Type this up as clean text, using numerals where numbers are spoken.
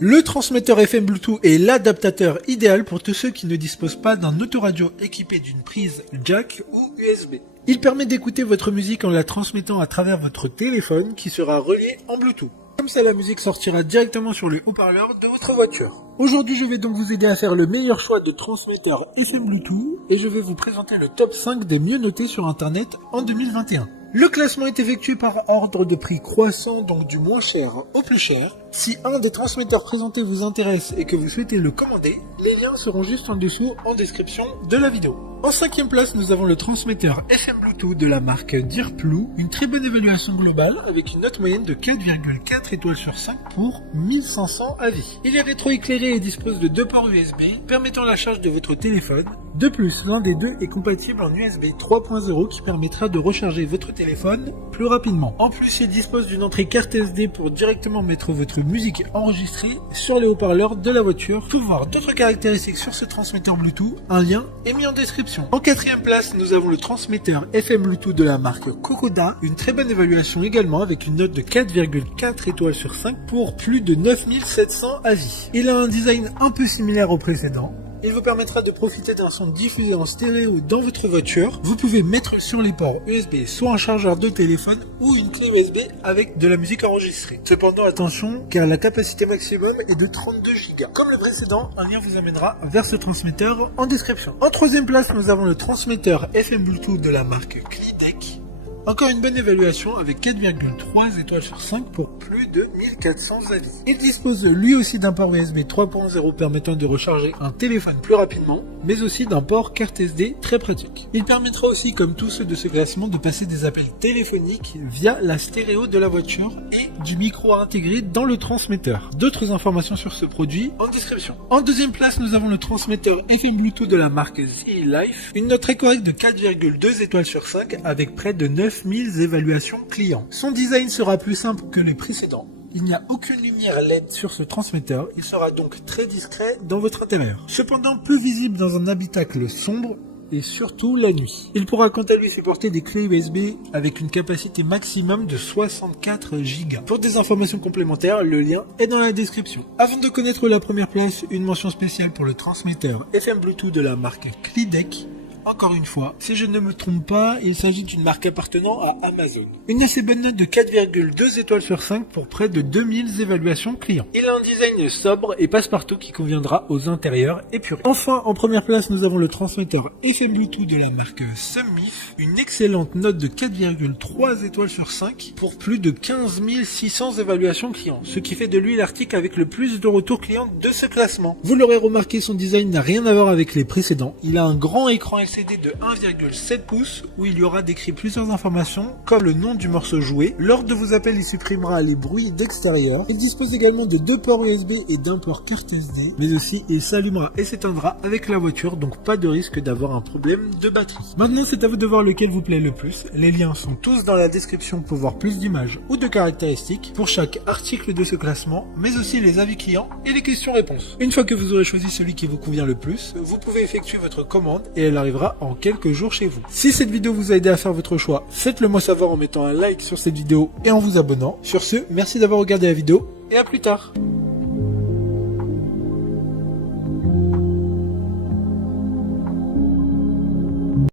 Le transmetteur FM Bluetooth est l'adaptateur idéal pour tous ceux qui ne disposent pas d'un autoradio équipé d'une prise jack ou USB. Il permet d'écouter votre musique en la transmettant à travers votre téléphone qui sera relié en Bluetooth. Comme ça, la musique sortira directement sur le haut-parleur de votre voiture. Aujourd'hui, je vais donc vous aider à faire le meilleur choix de transmetteur FM Bluetooth et je vais vous présenter le top 5 des mieux notés sur Internet en 2021. Le classement est effectué par ordre de prix croissant, donc du moins cher au plus cher. Si un des transmetteurs présentés vous intéresse et que vous souhaitez le commander, les liens seront juste en dessous en description de la vidéo. En 5e place, nous avons le transmetteur FM Bluetooth de la marque Deerploo, une très bonne évaluation globale avec une note moyenne de 4,4 étoiles sur 5 pour 1500 avis. Il est rétroéclairé et dispose de 2 ports USB permettant la charge de votre téléphone. De plus, l'un des deux est compatible en USB 3.0 qui permettra de recharger votre téléphone plus rapidement. En plus, il dispose d'une entrée carte SD pour directement mettre votre musique enregistrée sur les haut-parleurs de la voiture. Pour voir d'autres caractéristiques sur ce transmetteur Bluetooth, un lien est mis en description. En 4e place, nous avons le transmetteur FM Bluetooth de la marque Kokoda, une très bonne évaluation également avec une note de 4,4 étoiles sur 5 pour plus de 9700 avis. Il a un design un peu similaire au précédent. Il vous permettra de profiter d'un son diffusé en stéréo dans votre voiture. Vous pouvez mettre sur les ports USB soit un chargeur de téléphone ou une clé USB avec de la musique enregistrée. Cependant attention, car la capacité maximum est de 32 Go. Comme le précédent, un lien vous amènera vers ce transmetteur en description. En 3e place, nous avons le transmetteur FM Bluetooth de la marque Klidec. Encore une bonne évaluation avec 4,3 étoiles sur 5 pour plus de 1400 avis. Il dispose lui aussi d'un port USB 3.0 permettant de recharger un téléphone plus rapidement, mais aussi d'un port carte SD très pratique. Il permettra aussi, comme tous ceux de ce classement, de passer des appels téléphoniques via la stéréo de la voiture et du micro intégré dans le transmetteur. D'autres informations sur ce produit en description. En 2e place, nous avons le transmetteur FM Bluetooth de la marque Z-Life, une note très correcte de 4,2 étoiles sur 5 avec près de 9000 évaluations clients. Son design sera plus simple que les précédents. Il n'y a aucune lumière LED sur ce transmetteur, il sera donc très discret dans votre intérieur. Cependant peu visible dans un habitacle sombre et surtout la nuit. Il pourra quant à lui supporter des clés USB avec une capacité maximum de 64 Go. Pour des informations complémentaires, le lien est dans la description. Avant de connaître la première place, une mention spéciale pour le transmetteur FM Bluetooth de la marque Klidec. Encore une fois, si je ne me trompe pas, il s'agit d'une marque appartenant à Amazon. Une assez bonne note de 4,2 étoiles sur 5 pour près de 2000 évaluations clients. Il a un design sobre et passe-partout qui conviendra aux intérieurs épurés. Enfin, en première place, nous avons le transmetteur FM Bluetooth de la marque Summif. Une excellente note de 4,3 étoiles sur 5 pour plus de 15 600 évaluations clients. Ce qui fait de lui l'article avec le plus de retours clients de ce classement. Vous l'aurez remarqué, son design n'a rien à voir avec les précédents. Il a un grand écran LCD de 1,7 pouces où il y aura décrit plusieurs informations comme le nom du morceau joué. Lors de vos appels, il supprimera les bruits d'extérieur. Il dispose également de 2 ports USB et d'un port carte SD, mais aussi il s'allumera et s'éteindra avec la voiture, donc pas de risque d'avoir un problème de batterie. Maintenant, c'est à vous de voir lequel vous plaît le plus. Les liens sont tous dans la description pour voir plus d'images ou de caractéristiques pour chaque article de ce classement, mais aussi les avis clients et les questions-réponses. Une fois que vous aurez choisi celui qui vous convient le plus, vous pouvez effectuer votre commande et elle arrivera en quelques jours chez vous. Si cette vidéo vous a aidé à faire votre choix, faites-le moi savoir en mettant un like sur cette vidéo et en vous abonnant. Sur ce, merci d'avoir regardé la vidéo et à plus tard.